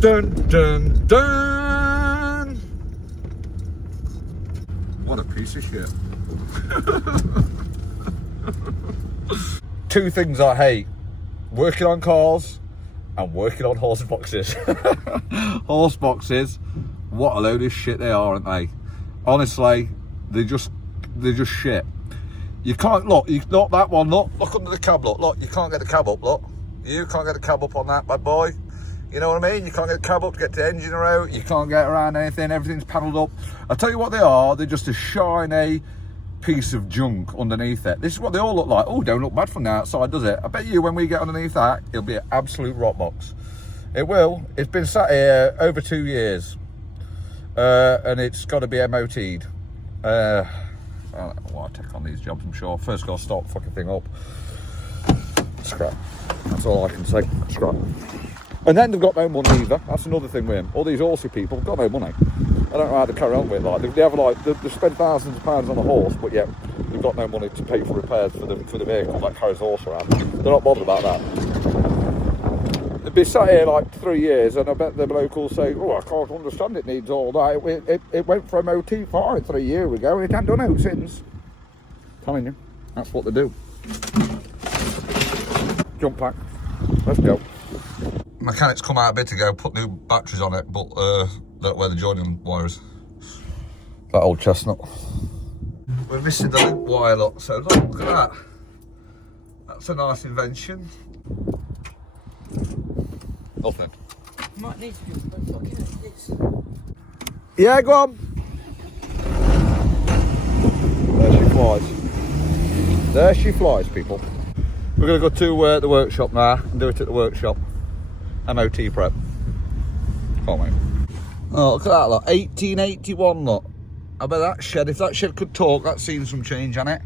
Dun, dun, dun. What a piece of shit. Two things I hate: working on cars and working on horse boxes. Horse boxes, what a load of shit they are, aren't they? Honestly, they're just shit. You can't, look, not that one, look under the cab, look, you can't get the cab up, look. You can't get the cab up on that bad boy. You know what I mean? You can't get the cab up to get the engine out. You can't get around anything. Everything's paddled up. I tell you what they are. They're just a shiny piece of junk underneath it. This is what they all look like. Oh, don't look bad from the outside, does it? I bet you when we get underneath that, it'll be an absolute rock box. It will. It's been sat here over 2 years. And it's got to be MOT'd. I don't know why I take on these jobs, I'm sure. First got to start the fucking thing up. Scrap. That's all I can say. Scrap. And then they've got no money either. That's another thing with them. All these horsey people have got no money. I don't know how to carry on with it. Like they have they spend thousands of pounds on a horse, but yet they've got no money to pay for repairs for the vehicle that carries the horse around. They're not bothered about that. They've been sat here like 3 years, and I bet the bloke will say, "Oh, I can't understand. It needs all that. It went for MOT fine 3 years ago, and it hasn't done out since." I'm telling you, that's what they do. Jump pack. Let's go. Mechanics come out a bit ago, put new batteries on it, but don't wear the joining wires. That old chestnut. We're missing the link wire, look. So look at that. That's a nice invention. Nothing. Might need to be fucking at this. Yeah, go on. There she flies. There she flies, people. We're going to go to the workshop now and do it at the workshop. MOT prep. Can't wait. Oh, look at that, look. 1881, look. I bet that shed, if that shed could talk, that's seen some change on it.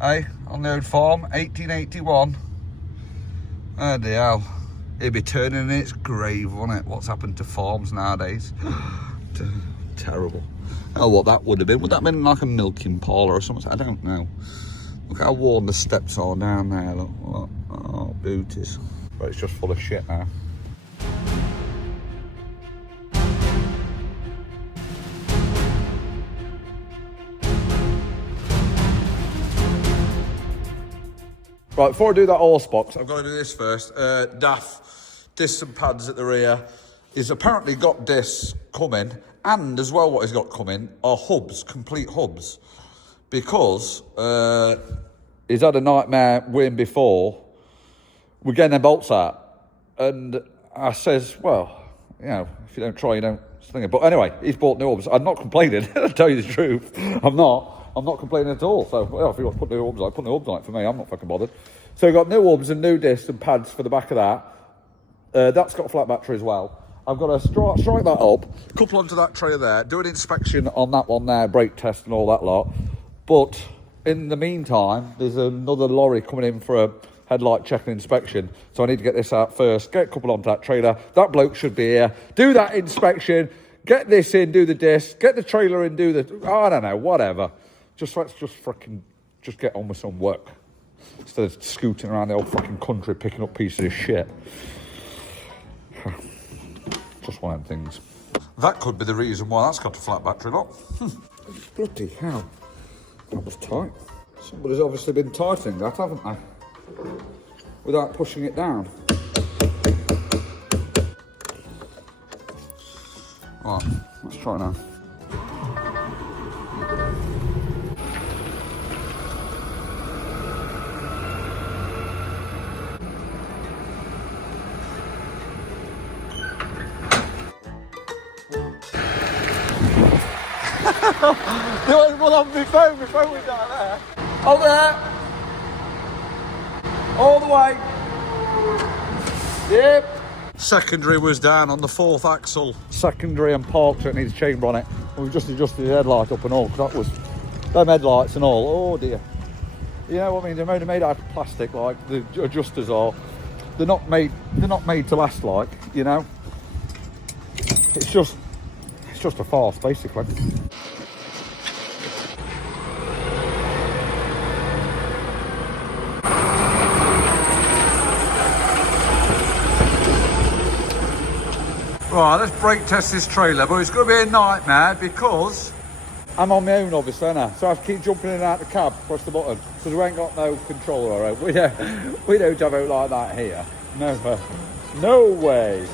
Hey, on the old farm, 1881. Oh dear hell. It'd be turning in its grave, wouldn't it? What's happened to farms nowadays? Terrible. Oh, what that would have been. Would that have been like a milking parlour or something? I don't know. Look how worn the steps are down there. Look. Oh, booties. But it's just full of shit now. Right, before I do that horse box, I've got to do this first. DAF discs and pads at the rear. He's apparently got discs coming, and as well what he's got coming are hubs, complete hubs. Because he's had a nightmare win before. We're getting them bolts out. And I says, well, you know, if you don't try, you don't sling it. But anyway, he's bought new hubs. I'm not complaining, I'll tell you the truth. I'm not complaining at all. So, well, if you want to put new hubs on, put new hubs on it for me. I'm not fucking bothered. So we've got new hubs and new discs and pads for the back of that. That's got a flat battery as well. I've got to strike that up, couple onto that trailer there, do an inspection on that one there, brake test and all that lot. But in the meantime, there's another lorry coming in for a headlight check and inspection. So I need to get this out first, get a couple onto that trailer. That bloke should be here. Do that inspection, get this in, do the disc, get the trailer in, do the, I don't know, whatever. Let's just get on with some work. Instead of scooting around the old fucking country picking up pieces of shit. Just one of them things. That could be the reason why that's got a flat battery, look. Bloody hell. That was tight. Somebody's obviously been tightening that, haven't they? Without pushing it down. Right, let's try it now. Well, on my phone was down there. Over there. All the way. Yep. Secondary was down on the fourth axle. Secondary and parked, so it needs a chamber on it. We've just adjusted the headlight up and all, because that was them headlights and all. Oh dear. You know what I mean? They're made out of plastic, like the adjusters are. They're not made to last, like, you know. It's just a farce, basically. Right, let's brake test this trailer, but it's going to be a nightmare because I'm on my own, obviously, ain't I? So I have to keep jumping in and out the cab, press the button, because we ain't got no controller or anything. We don't have it like that here. No, no way.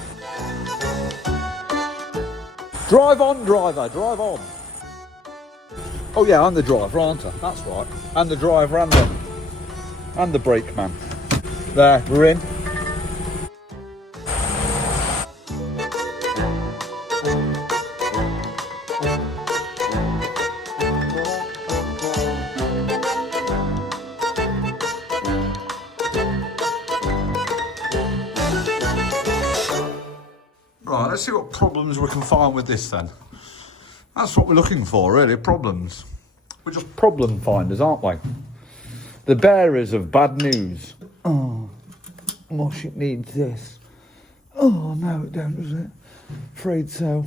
Drive on, driver, drive on. Oh yeah, I'm the driver, aren't I? That's right. I'm the driver and the brake man. There, we're in. Right, let's see what problems we can find with this then. That's what we're looking for, really, problems. We're just problem finders, aren't we? The bearers of bad news. Oh, mush, it needs this. Oh, no, it don't, does it? Afraid so.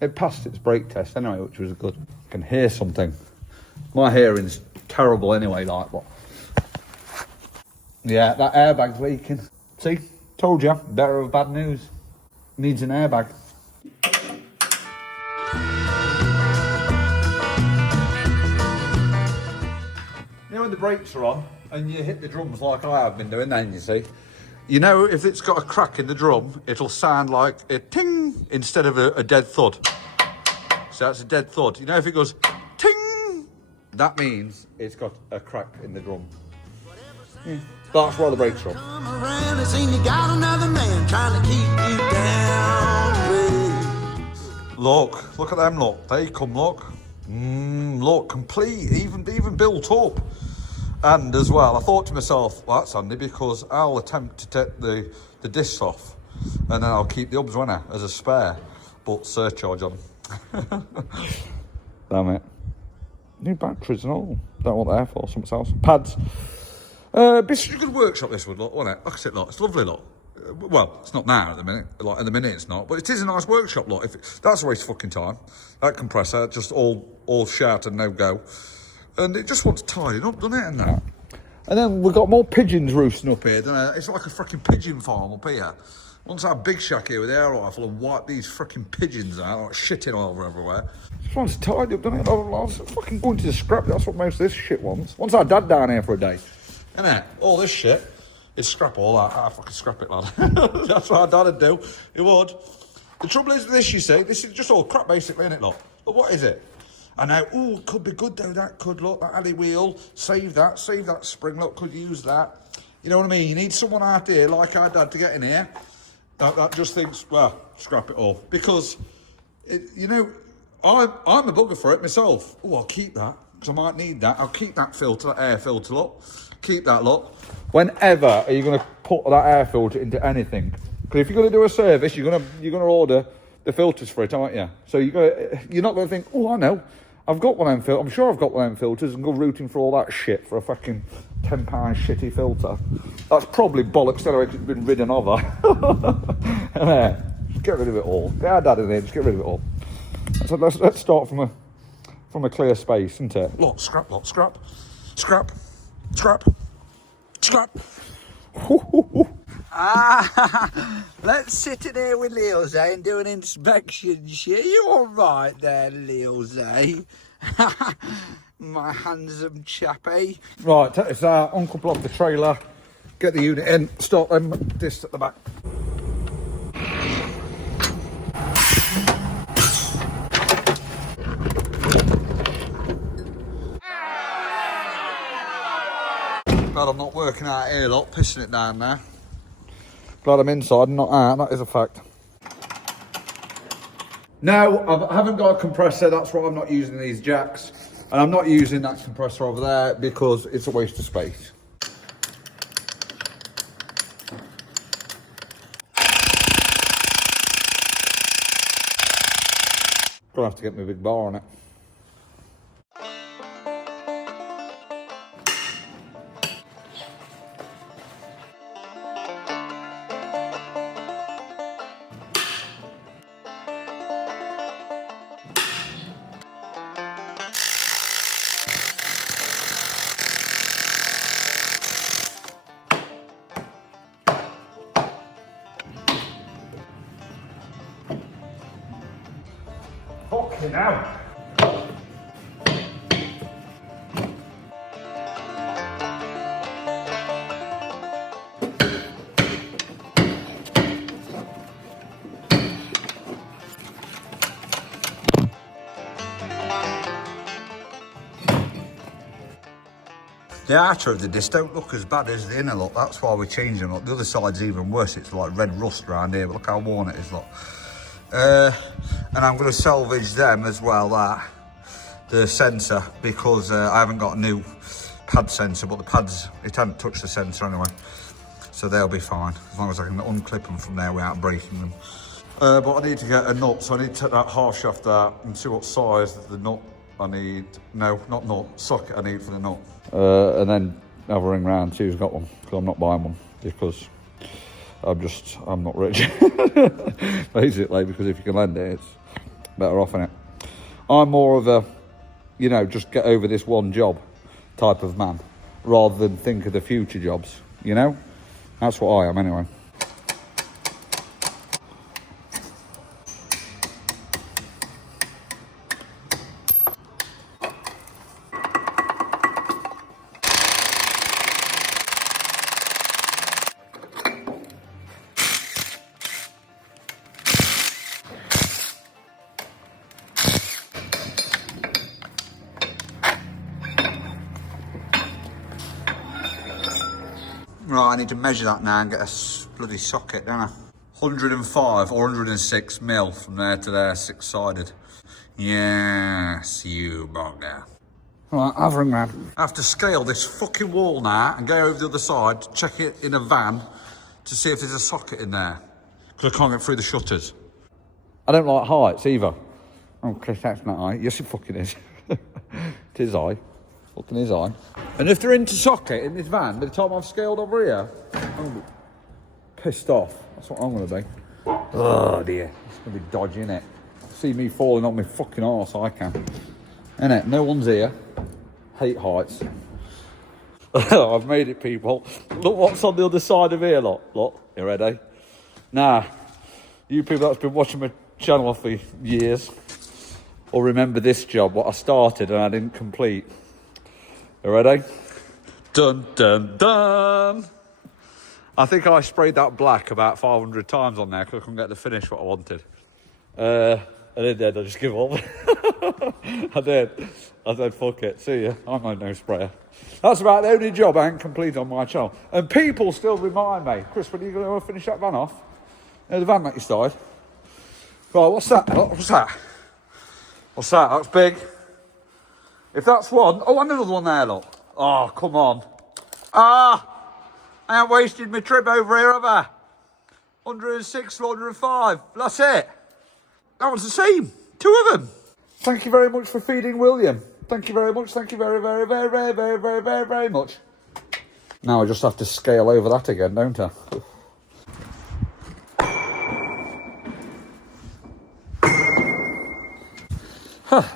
It passed its brake test anyway, which was good. I can hear something. My hearing's terrible anyway, like what? Yeah, that airbag's leaking. See? Told you, bearer of bad news. Needs an airbag. You know when the brakes are on and you hit the drums like I have been doing then, you see? You know, if it's got a crack in the drum, it'll sound like a ting instead of a dead thud. So that's a dead thud. You know, if it goes ting, that means it's got a crack in the drum. Yeah. That's why the brakes are on. Come around and seen you got another man trying to keep you down, please. Look at them, look. They come, look. Look, complete, even built up. And as well, I thought to myself, well, that's handy because I'll attempt to take the discs off and then I'll keep the hubs, won't I, as a spare, but surcharge on. Damn it. New batteries and all. Don't want that for something else. Pads. Be such a good workshop this would look, wouldn't it? Like I said, look, it's lovely, look. Well, it's not now at the minute. Like at the minute, it's not. But it is a nice workshop, look. That's a waste of fucking time. That compressor, just all shout and no go. And it just wants tidying up, doesn't it? And that. And then we've got more pigeons roosting up here, don't it? It's like a freaking pigeon farm up here. Once I have Big Shack here with the air rifle and wipe these freaking pigeons out, like shitting all over everywhere. Just wants to tidy up, doesn't it? I was fucking going to the scrap. That's what most of this shit wants. Once our dad down here for a day. Innit? All this shit is scrap all that. I fucking scrap it, lad. That's what our dad would do. He would. The trouble is with this, you see, this is just all crap basically, innit, look? But what is it? I know, ooh, could be good though, that could, look, that alley wheel, save that spring, look, could use that. You know what I mean? You need someone out here, like our dad, to get in here, that just thinks, well, scrap it all. Because, you know, I'm a bugger for it myself. Oh, I'll keep that, because I might need that. I'll keep that filter, that air filter, look. Keep that, look. Whenever are you going to put that air filter into anything? Because if you're going to do a service, you're going to order the filters for it, aren't you? So you're not going to think, oh, I know, I've got one of them filters. I'm sure I've got one of them filters and go rooting for all that shit for a fucking £10 shitty filter. That's probably bollocks anyway, because it's been ridden over. Just get rid of it all. Get our dad in there, just get rid of it all. So let's start from a clear space, isn't it? Look, scrap, scrap. Let's sit in here with Leo's and do an inspection. You all right there, Leo's? My handsome chappy. Right, take this out, uncouple off the trailer, get the unit in, start them discs at the back. Glad I'm not working out here, look, pissing it down there. Glad I'm inside and not out, that is a fact. No, I haven't got a compressor, that's why I'm not using these jacks. And I'm not using that compressor over there because it's a waste of space. Gonna have to get me a big bar on it. Fucking hell. The outer of the disc don't look as bad as the inner look, that's why we're changing them. Look, the other side's even worse, it's like red rust around here, but look how worn it is, look. And I'm going to salvage them as well, the sensor, because I haven't got a new pad sensor, but the pads, it hadn't touched the sensor anyway, so they'll be fine, as long as I can unclip them from there without breaking them. But I need to get a nut, so I need to take that half shaft out and see what size the nut I need. No, not nut, socket I need for the nut. And then have a ring round, see who's got one, because I'm not buying one, because I'm not rich, basically, because if you can lend it, it's better off, innit? I'm more of a, you know, just get over this one job type of man, rather than think of the future jobs, you know? That's what I am, anyway. Right, I need to measure that now and get a bloody socket, don't I? 105 or 106 mil from there to there, six-sided. Yes, you bugger. Right, have a ring round. I have to scale this fucking wall now and go over the other side to check it in a van to see if there's a socket in there, because I can't get through the shutters. I don't like heights either. Oh, Chris, that's not high. Yes, it fucking is. It is high. Fucking is high. And if they're into socket in this van, by the time I've scaled over here, I'm gonna be pissed off. That's what I'm gonna be. Oh dear, it's gonna be dodgy, innit? See me falling on my fucking arse, I can. Innit? No one's here. Hate heights. I've made it, people. Look what's on the other side of here, look. Look, you ready? Nah, you people that's been watching my channel for years will remember this job, what I started and I didn't complete. You ready? Dun, dun, dun. I think I sprayed that black about 500 times on there because I couldn't get the finish what I wanted. I did, I just give up. I did. I said, fuck it, see ya. I'm no sprayer. That's about the only job I ain't completed on my channel. And people still remind me, Chris, when are you going to finish that van off? You know, the van that you started. Right, what's that? What's that? What's that? That's big. If that's one, oh, and another one there, look. Oh, come on. Ah, I ain't wasted my trip over here, have I? 106, 105, that's it. That was the same, two of them. Thank you very much for feeding William. Thank you very much, thank you very, very, very, very, very, very, very, very much. Now I just have to scale over that again, don't I?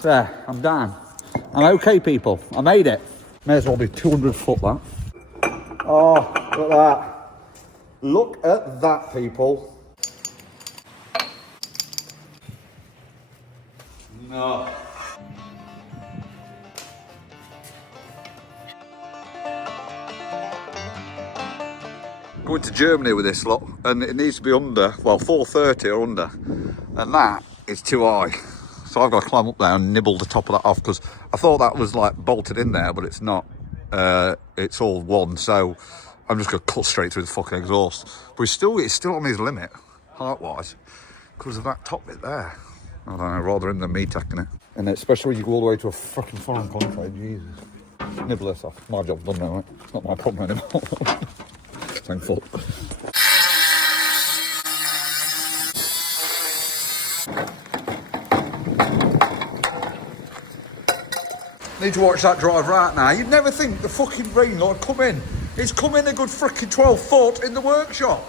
There, I'm down. I'm okay, people. I made it. May as well be 200 foot, that. Oh, look at that. Look at that, people. No. Going to Germany with this lot, and it needs to be under, well, 430 or under, and that is too high. So I've got to climb up there and nibble the top of that off, because I thought that was like bolted in there, but it's not. It's all one, so I'm just going to cut straight through the fucking exhaust. But it's still on his limit, height-wise, because of that top bit there. I don't know, rather him than me taking it. And especially when you go all the way to a fucking foreign country, Jesus. Nibble this off. My job's done now, right? It's not my problem anymore. Thankful. Need to watch that drive right now. You'd never think the fucking rain would come in. It's come in a good freaking 12 foot in the workshop.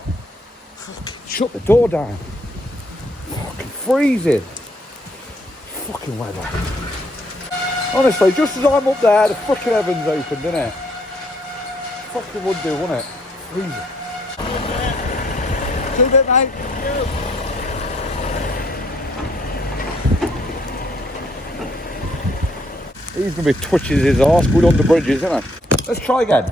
Fucking shut the door down. Fucking freezing. Fucking weather. Honestly, just as I'm up there, the fucking heavens opened, innit? Fucking would do, wouldn't it? Freezing. See you, mate. He's going to be twitching his arse going under bridges, isn't he? Let's try again.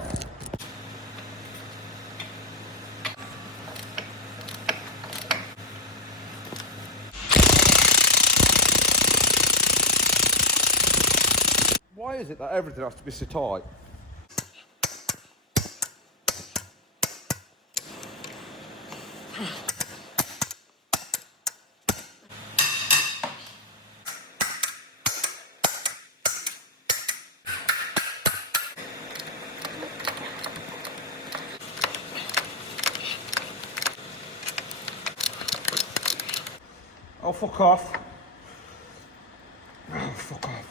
Why is it that everything has to be so tight? Oh, fuck off. Oh, fuck off.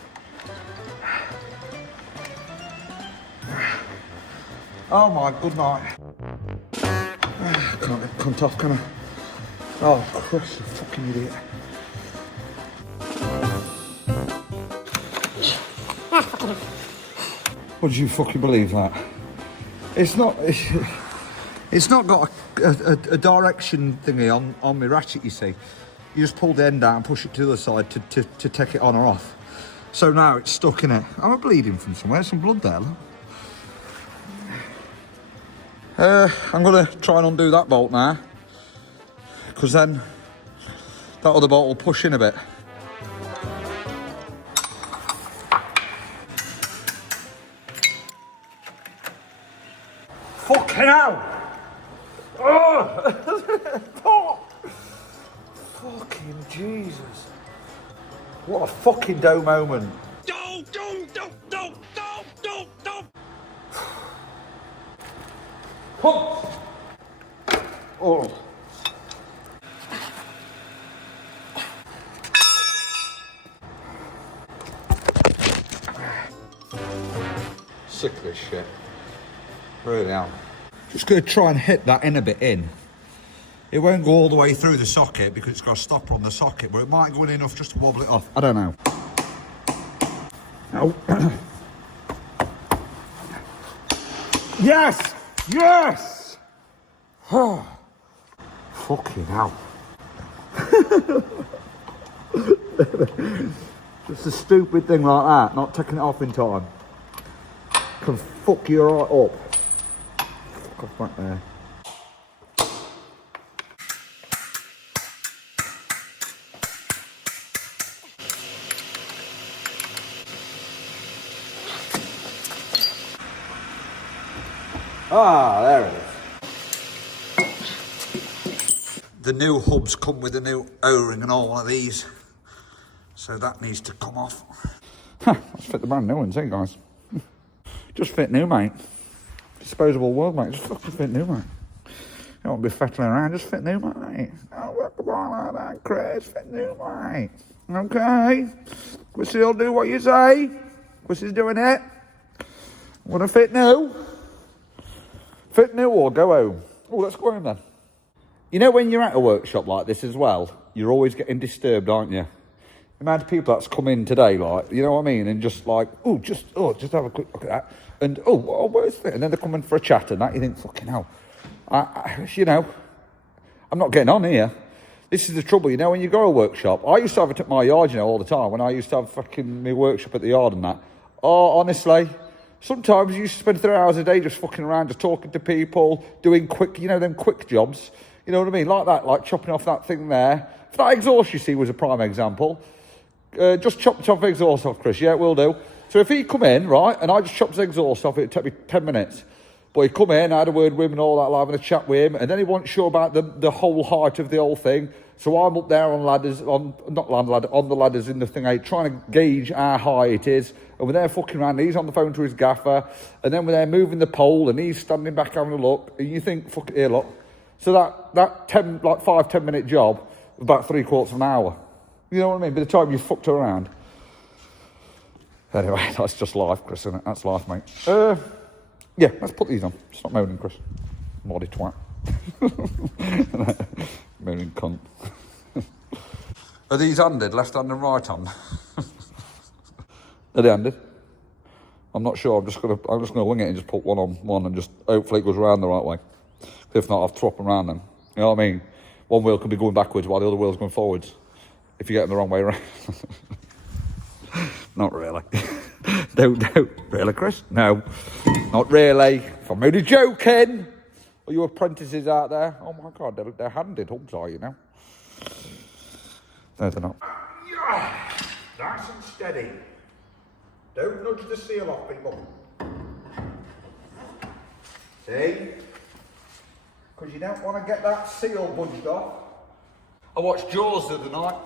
Oh my good night. I can't get cunt off, can I? Oh, Christ, you fucking idiot. Would you fucking believe that? It's not got a direction thingy on my ratchet, you see. You just pull the end out and push it to the other side to take it on or off. So now it's stuck in it. I'm bleeding from somewhere, some blood there, look. I'm going to try and undo that bolt now, because then that other bolt will push in a bit. Fucking hell! Oh! Fucking Jesus. What a fucking dough moment. Don't. Oh. Sick of this shit. Really am. Just going to try and hit that in a bit in. It won't go all the way through the socket because it's got a stopper on the socket, but it might go in enough just to wobble it off. I don't know. No. Yes! Yes! Oh. Fucking hell. Just a stupid thing like that, not taking it off in time, can fuck you right up. Fuck off back there. Ah, there it is. The new hubs come with a new O-ring and all one of these, so that needs to come off. Let's fit the brand new ones, eh, guys? Just fit new, mate. Disposable world, mate. Just fucking fit new, mate. You don't want to be fettling around, just fit new, mate. Don't work about like that, Chris. Fit new, mate. Okay? Quissy will do what you say. Quissy's doing it. Want to fit new? Fit new or go home? Oh, let's go home then. You know when you're at a workshop like this as well, you're always getting disturbed, aren't you? The amount of people that's come in today, like, you know what I mean? And just like, just have a quick look at that. And, where's it? And then they're coming for a chat and that. You think, fucking hell. You know, I'm not getting on here. This is the trouble, you know, when you go to a workshop. I used to have it at my yard, you know, all the time. When I used to have fucking my workshop at the yard and that. Oh, honestly, sometimes you used to spend 3 hours a day just fucking around, just talking to people, doing quick, you know, them quick jobs. You know what I mean? Like that, like chopping off that thing there. If that exhaust, you see, was a prime example. Just chop the exhaust off, Chris. Yeah, it will do. So if he come in, right, and I just chopped his exhaust off, it'd take me 10 minutes. But he'd come in, I had a word with him and all that, like, having a chat with him, and then he wasn't sure about the whole height of the whole thing. So I'm up there on ladders, on the ladders in the thing, trying to gauge how high it is. And we're there fucking around, and he's on the phone to his gaffer, and then we're there moving the pole, and he's standing back having a look, and you think, fuck it, here, look. So that 5-10 minute job, about 3/4 of an hour. You know what I mean? By the time you fucked around. Anyway, that's just life, Chris, isn't it? That's life, mate. Yeah, let's put these on. Stop moaning, Chris. Moddy twat. Moaning cunt. Are these handed, left hand and right hand? Are they handed? I'm not sure. I'm just gonna wing it and just put one on one and just hopefully it goes around the right way. If not, I'll thwop them around them. You know what I mean? One wheel can be going backwards while the other wheel's going forwards. If you get them the wrong way around. Not really. Don't. Really, Chris? No, not really. I'm only joking. Are you apprentices out there? Oh my God, they're handed hooks, are you now? No, they're not. Yeah, nice and steady. Don't nudge the seal off, people. See? Because you don't want to get that seal budged off. I watched Jaws the other night.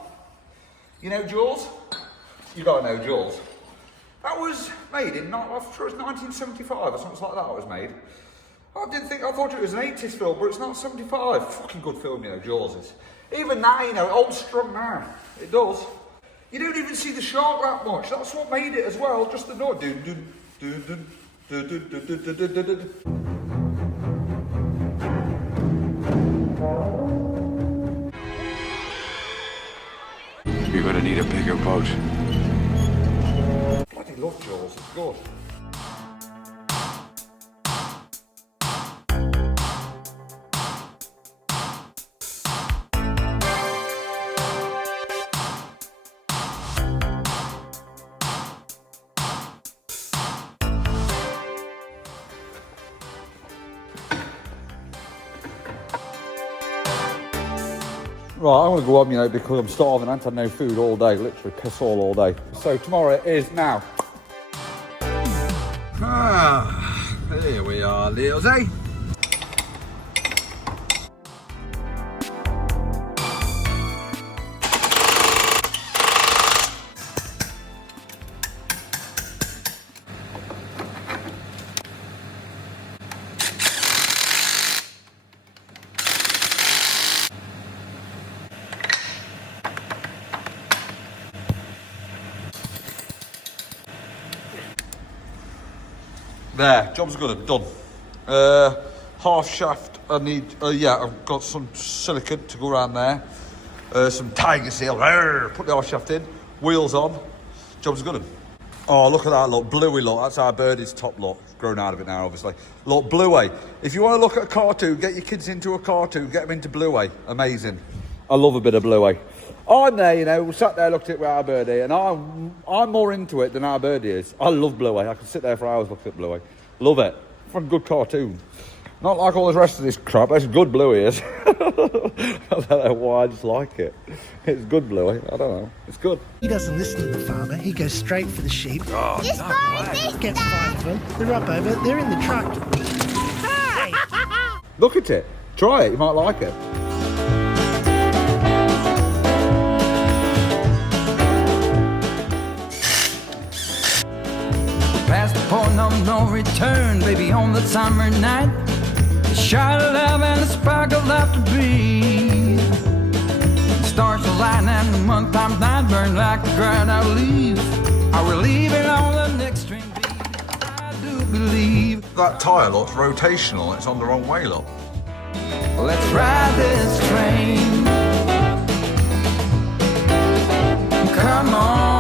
You know Jaws? You gotta know Jaws. That was made in, I'm sure it was 1975 or something like that it was made. I thought it was an 80s film, but it's not 75. Fucking good film, you know, Jaws is. Even now, you know, it holds strong now. It does. You don't even see the shark that much. That's what made it as well, just the noise. Dun, dun, dun, dun, dun, dun, dun, dun, dun, dun, dun. You're gonna need a bigger boat. Bloody love Jaws, it's good. Right, I'm going to go home, you know, because I'm starving. I haven't had no food all day, literally piss all day. So tomorrow is now. Here we are, Leos, eh? There, job's good, done. Half shaft, I need, I've got some silicone to go around there. Some tiger seal, put the half shaft in, wheels on, job's good. Oh, look at that, look, bluey look, that's our birdie's top look. Grown out of it now, obviously. Look, bluey. If you want to look at a cartoon, get your kids into a cartoon, get them into bluey. Amazing. I love a bit of bluey. I'm there, you know, we sat there, looked at it with our birdie, and I'm more into it than our birdie is. I love bluey. I can sit there for hours looking at bluey. Love it. From a good cartoon. Not like all the rest of this crap. That's good bluey is. I don't know why, I just like it. It's good bluey. I don't know. It's good. He doesn't listen to the farmer. He goes straight for the sheep. Oh, Just borrow this, Gets Dad. 5 of them. They're up over. They're in the truck. Hey! Look at it. Try it. You might like it. Past the point of no return, baby, on the summer night. A shot of love and a spark of love to breathe. The stars align and the month times night burn like a ground I leave. I will leave it on the next string beat. I do believe. That tyre looks rotational. It's on the wrong way, look. Let's ride this train. Come on.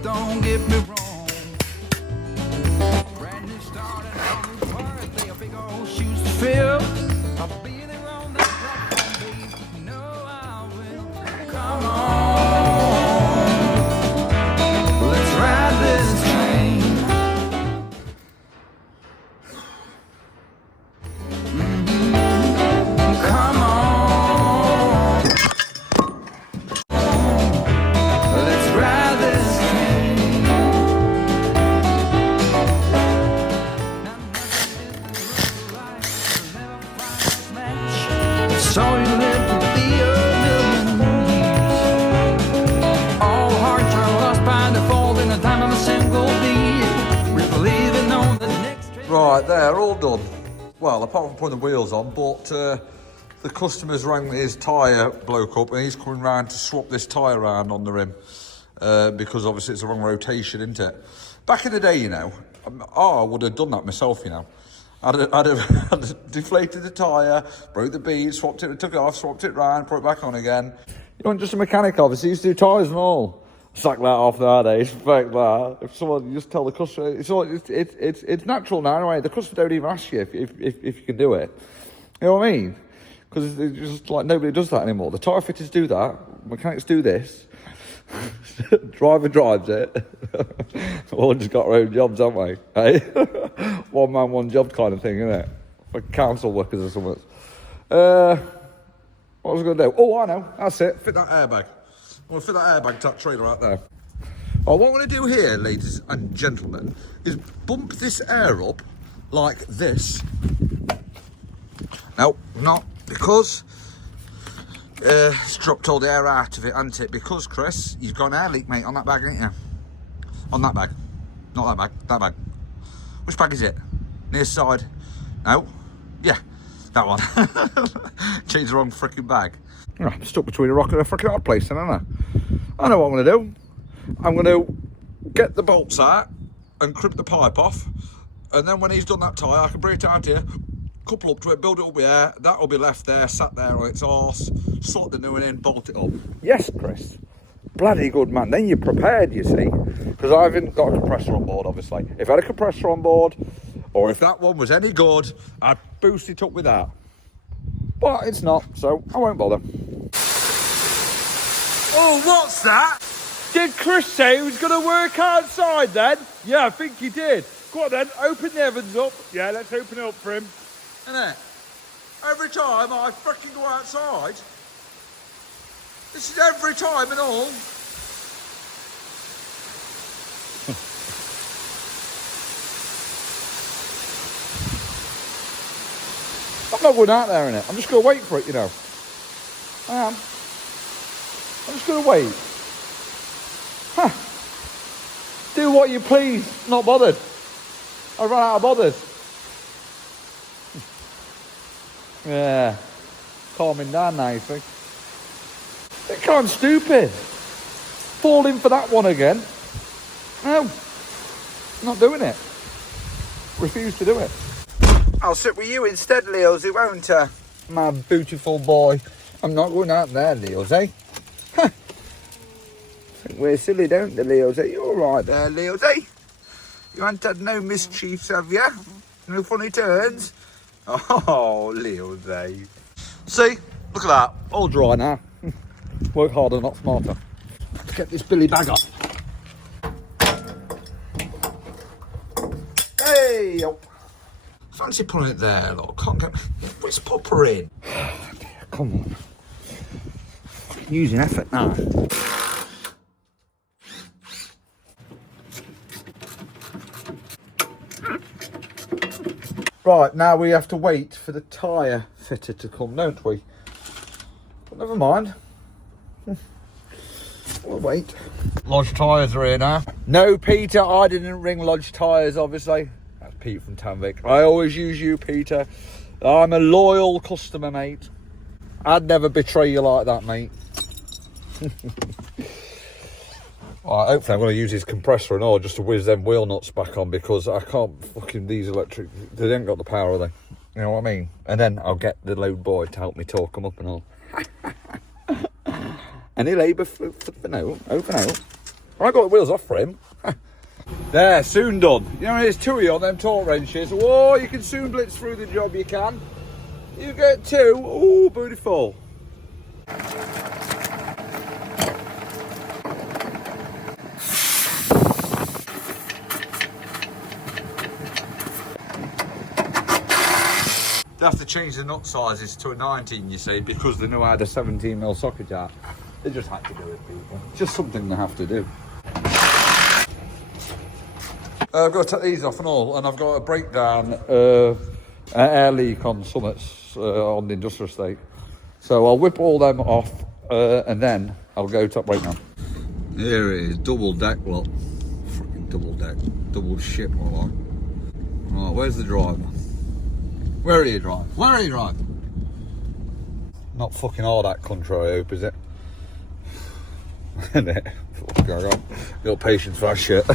Don't get me wrong. Brand new start and all new birthday, a big old shoes to fill. I'll be there on that platform, babe. You know I will. Come on, let's ride this train. Come on, let's ride this train. So you live to be a million years. All hearts are lost by default in the time of a single beat. We're believing on the next train. Right, there, all done. Well, apart from putting the wheels on, but the customer's rang his tyre bloke up and he's coming round to swap this tyre around on the rim because obviously it's the wrong rotation, isn't it? Back in the day, you know, I would have done that myself, you know. I'd have deflated the tyre, broke the bead, swapped it, took it off, swapped it round, put it back on again. You weren't just a mechanic, obviously, you used to do tyres and all. sack that off nowadays. Fuck that. If someone, you just tell the customer, it's natural now anyway. The customer don't even ask you if you can do it. You know what I mean? Because it's just like nobody does that anymore. The tyre fitters do that. Mechanics do this. Driver drives it. We've all just got our own jobs, haven't we? Hey? One man, one job kind of thing, isn't it? For council workers or something. What was I going to do? Oh, I know. That's it. Fit that airbag. I'm going to fit that airbag to that trailer out there. Oh, what I'm going to do here, ladies and gentlemen, is bump this air up like this. No, not because it's dropped all the air out of it, hasn't it? Because, Chris, you've got an air leak, mate, on that bag, ain't you? On that bag. Not that bag, that bag. Which bag is it? Near side? No? Yeah, that one. Changed the wrong freaking bag. Oh, I'm stuck between a rock and a freaking hard place, then, aren't I? I know what I'm going to do. I'm going to get the bolts out and crimp the pipe off. And then when he's done that tyre, I can bring it out here, couple up to it, build it up with air. That'll be left there, sat there on its arse, slot the new one in, bolt it up. Yes, Chris. Bloody good man. Then you're prepared, you see. Because I haven't got a compressor on board, obviously. If I had a compressor on board, or if that one was any good, I'd boost it up with that. But it's not, so I won't bother. Oh, what's that? Did Chris say he was going to work outside then? Yeah, I think he did. Go on then, open the heavens up. Yeah, let's open it up for him. Innit? Every time I freaking go outside, this is every time and all. I'm not going out there, innit? I'm just going to wait for it, you know. I am. I'm just going to wait. Huh. Do what you please, not bothered. I ran out of bothers. Yeah. Calming down now, you think. They're kind of stupid. Falling for that one again. No. Not doing it. Refuse to do it. I'll sit with you instead, Leosy, won't I? My beautiful boy. I'm not going out there, Leosy. Huh. Think we're silly, don't they, Leosy? You're all right there, Leosy. You haven't had no mischiefs, have you? No funny turns? Oh, Leosy. See? Look at that. All dry now. Work harder, not smarter. Let's get this billy bag up. Hey, up. Fancy putting it there, look. Can't get. Let's pop her in. Come on. Using effort now. Right, now we have to wait for the tyre fitter to come, don't we? But never mind. We'll wait. Lodge tyres are here now. No, Peter, I didn't ring Lodge tyres, obviously. That's Pete from Tanvic. I always use you, Peter. I'm a loyal customer, mate. I'd never betray you like that, mate. Well, hopefully I'm going to use his compressor and all just to whiz them wheel nuts back on, because I can't fucking, these electric, they ain't got the power, have they? You know what I mean? And then I'll get the load boy to help me torque them up and all. Any labour for no, open out. I got the wheels off for him. There, soon done. You know, there's two of you on them torque wrenches. Oh, you can soon blitz through the job, you can. You get two. Oh, beautiful. They have to change the nut sizes to a 19, you see, because they know how the 17mm sockets are. They just had to do it, people. Just something they have to do. I've got to take these off and all, and I've got a breakdown, an air leak on Summits on the industrial estate. So I'll whip all them off, and then I'll go top breakdown. Here it is, double deck, look. Freaking double deck, double ship, all right. Right, where's the driver? Where are you driving? Where are you driving? Not fucking all that country, I hope, is it? Isn't it? Got patience for that shit.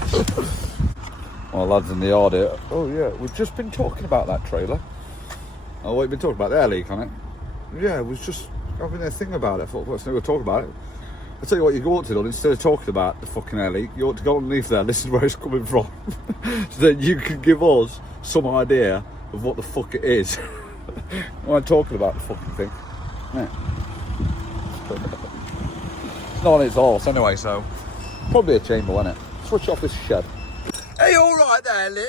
Well, lads in the yard here. Oh yeah, we've just been talking about that trailer. Oh, we've been talking about the air leak on it. Yeah, it was just having a thing about it. I thought, let's never talk about it. I tell you what, you go up to it, instead of talking about the fucking alley, you ought to go underneath there, this is where it's coming from. So then you can give us some idea of what the fuck it is. I'm talking about the fucking thing. Yeah. It's not on its horse anyway, so probably a chamber, isn't it? Switch off this shed. Hey, all right there, Liz?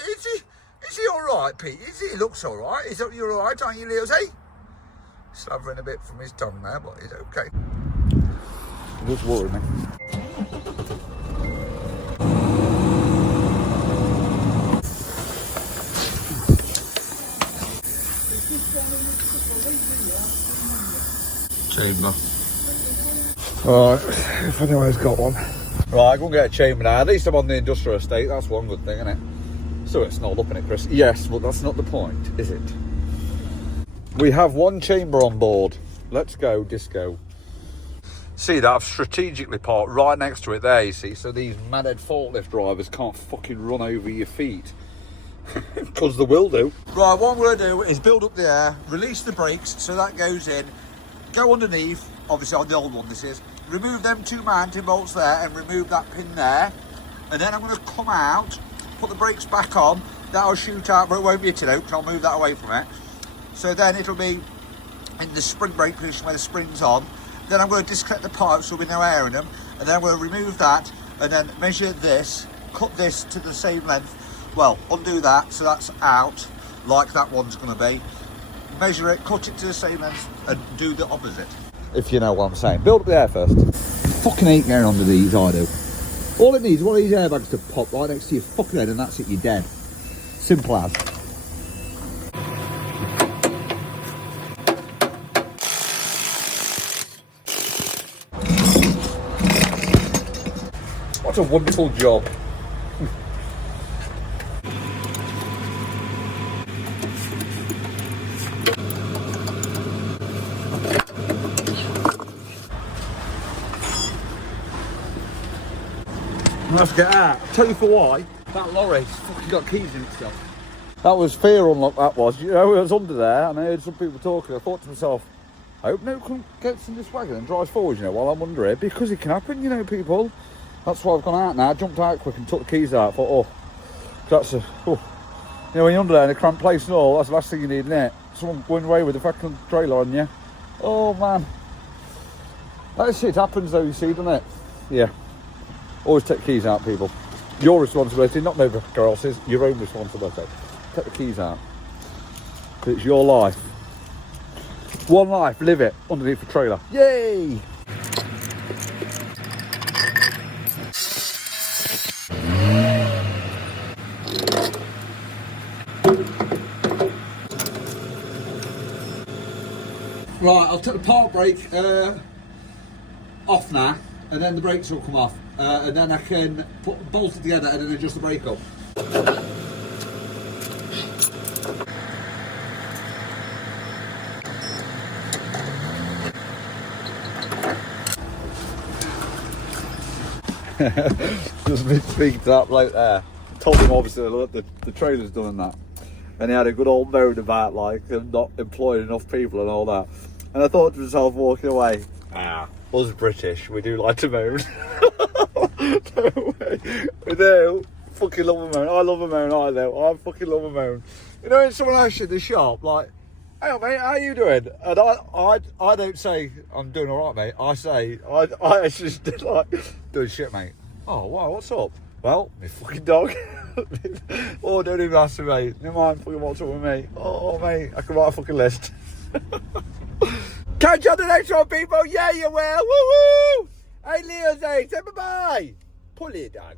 Is he all right, Pete? He looks all right. You're all right, aren't you, Lizzie? Slavering a bit from his tongue there, but he's okay. It does worry me. Chamber. Right, if anyone's got one. Right, go and get a chamber now. At least I'm on the industrial estate, that's one good thing, isn't it? So it's snowed up in it, Chris. Yes, but that's not the point, is it? We have one chamber on board. Let's go, disco. See that I've strategically parked right next to it there, you see, so these mad-head forklift drivers can't fucking run over your feet. Because they will do. Right, what I'm going to do is build up the air, release the brakes so that goes in, go underneath, obviously on the old one this is, remove them 2 mounting bolts there and remove that pin there, and then I'm going to come out, put the brakes back on, that'll shoot out, but it won't be hitting out, so I'll move that away from it. So then it'll be in the spring brake position where the spring's on. Then I'm going to disconnect the pipes so there'll be no air in them, and then I'm going to remove that and then measure this, cut this to the same length, well, undo that so that's out like that one's going to be, measure it, cut it to the same length and do the opposite. If you know what I'm saying. Build up the air first. Fucking hate going under these, I do. All it needs is one of these airbags to pop right next to your fucking head and that's it, you're dead. Simple as. What a wonderful job. Let's get out. Tell you for why. That lorry's fucking got keys in itself. That was fear unlock, that was. You know, I was under there and I heard some people talking. I thought to myself, I hope no one gets in this wagon and drives forward, you know, while I'm under it. Because it can happen, you know, people. That's why I've gone out now. I jumped out quick and took the keys out. Thought, that's a, you know, when you're under there in a cramped place and all, that's the last thing you need, innit? Someone going away with a fucking trailer on you. Oh, man. That shit happens though, you see, doesn't it? Yeah. Always take the keys out, people. Your responsibility, not nobody else's, your own responsibility. Take the keys out. Because it's your life. One life, live it underneath a trailer. Yay! Right, I'll take the park brake off now, and then the brakes will come off, and then I can bolt it together and then adjust the brake up. Just been speaking to that bloke there. Told him obviously the trailer's done and that, and he had a good old moan about like them not employing enough people and all that. And I thought to myself walking away, us British, we do like to moan. No way. We do. Fucking love a moan. I love a moan, I know. I fucking love a moan. You know, when someone asks you in the shop, like, hey mate, how you doing? And I don't say, I'm doing alright mate. I say, I just like, doing shit mate. Oh wow, what's up? Well, my fucking dog. Oh, don't even ask me mate. Never mind fucking what's up with me. Oh mate, I can write a fucking list. Catch you on the next one, people. Yeah, you will. Woo woo. Hey, Leo, say bye bye. Pull it down.